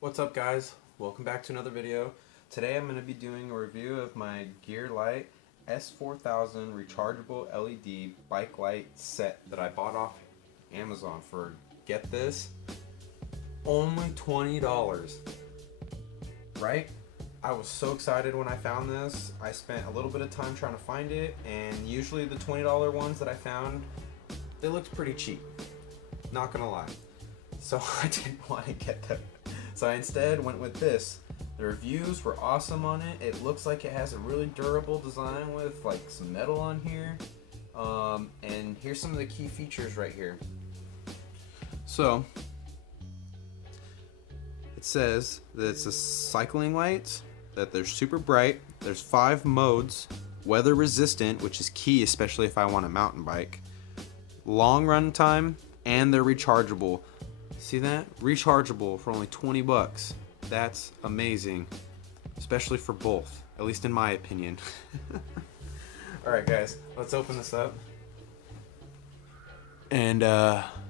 What's up, guys? Welcome back to another video. Today I'm going to be doing a review of my GEARLIGHT S4000 rechargeable LED bike light set that I bought off Amazon for, get this, only $20. Right? I was so excited when I found this. I spent a little bit of time trying to find it, and usually the $20 ones that I found, they looked pretty cheap. Not gonna lie. So I didn't want to get them. So I instead went with this. The reviews were awesome on it. It looks like it has a really durable design with like some metal on here. And here's some of the key features right here. So it says that it's a cycling light, that they're super bright. There's 5 modes, weather resistant, which is key, especially if I want a mountain bike. Long run time, and they're rechargeable. See that? Rechargeable for only 20 bucks. That's amazing, especially for both, at least in my opinion. Alright guys, let's open this up and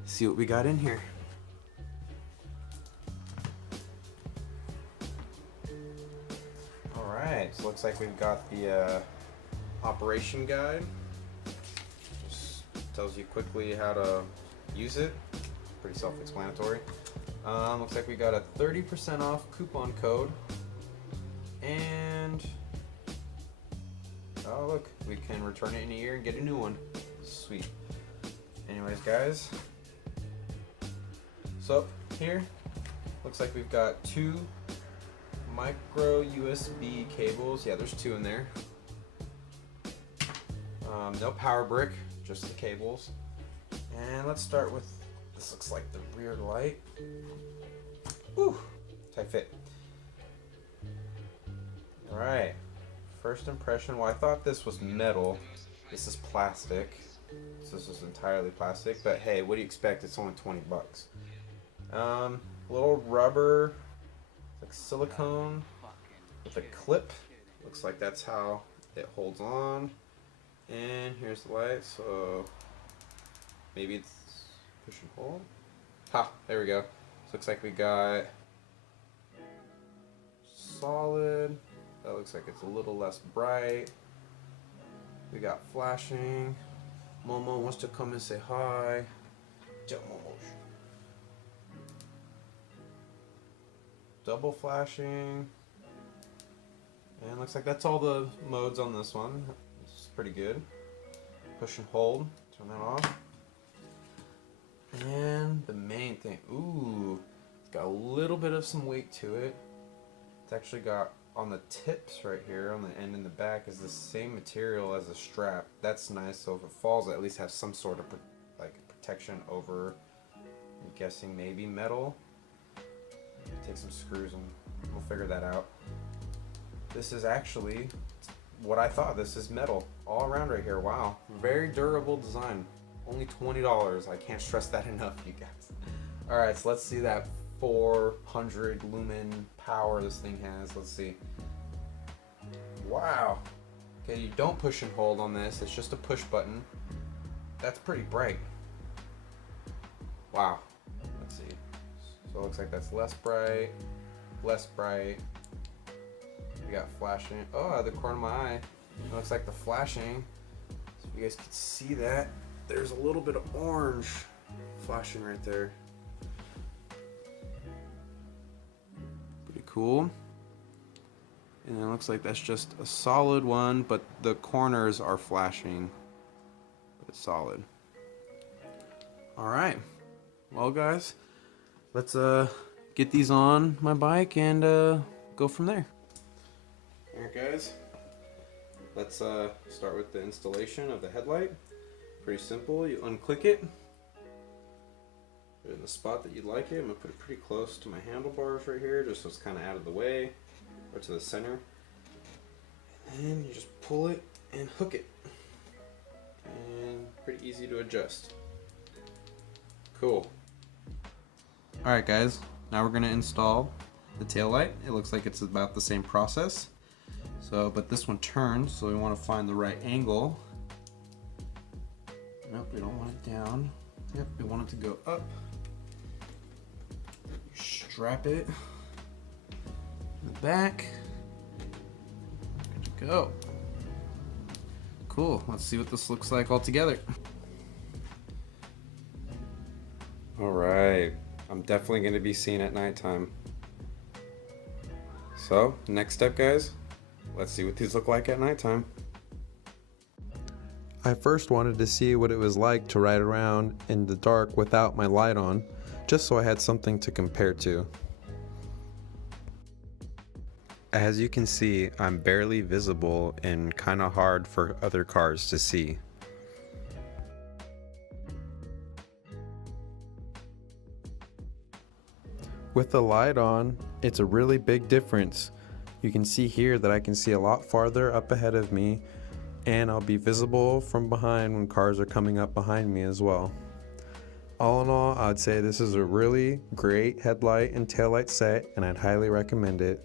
see what we got in here. Alright, so looks like we've got the operation guide. Just tells you quickly how to use it. Pretty self-explanatory. Looks like we got a 30% off coupon code, and oh look, we can return it in a year and get a new one. Sweet. Anyways guys, so here looks like we've got 2 micro USB cables. Yeah, there's 2 in there. No power brick, just the cables. And let's start with, this looks like the rear light. Woo, tight fit. Alright, first impression, well I thought this was metal. This is plastic. So this is entirely plastic, but hey, what do you expect? It's only 20 bucks. Little rubber, like silicone with a clip. Looks like that's how it holds on. And here's the light, so maybe it's push and hold. Ha, there we go. So looks like we got solid. That looks like it's a little less bright. We got flashing. Momo wants to come and say hi. Double flashing. And looks like that's all the modes on this one. This is pretty good. Push and hold. Turn that off. And the main thing, ooh, it's got a little bit of some weight to it. It's actually got, on the tips right here, on the end and the back, is the same material as the strap. That's nice, so if it falls, it at least has some sort of like protection over, I'm guessing maybe metal. Take some screws and we'll figure that out. This is actually what I thought. This is metal all around right here. Wow, very durable design. Only $20. I can't stress that enough, you guys. Alright, so let's see that 400 lumen power this thing has. Let's see. Wow. Okay, you don't push and hold on this. It's just a push button. That's pretty bright. Wow. Let's see. So it looks like that's less bright. Less bright. We got flashing. Oh, the corner of my eye. It looks like the flashing. So you guys can see that. There's a little bit of orange flashing right there. Pretty cool. And it looks like that's just a solid one, but the corners are flashing. But it's solid. Alright. Well guys, let's get these on my bike and go from there. Alright guys. Let's start with the installation of the headlight. Pretty simple. You unclick it, put it in the spot that you'd like it. I'm going to put it pretty close to my handlebars right here, just so it's kind of out of the way, or to the center. And you just pull it and hook it. And pretty easy to adjust. Cool. Alright guys, now we're going to install the tail light. It looks like it's about the same process. So, but this one turns, so we want to find the right angle. Nope, we don't want it down. Yep, we want it to go up. Strap it the back. Good to go. Cool, let's see what this looks like all together. All right, I'm definitely gonna be seeing at nighttime. So, next step guys, let's see what these look like at nighttime. I first wanted to see what it was like to ride around in the dark without my light on, just so I had something to compare to. As you can see, I'm barely visible and kind of hard for other cars to see. With the light on, it's a really big difference. You can see here that I can see a lot farther up ahead of me, and I'll be visible from behind when cars are coming up behind me as well. All in all, I'd say this is a really great headlight and taillight set, and I'd highly recommend it.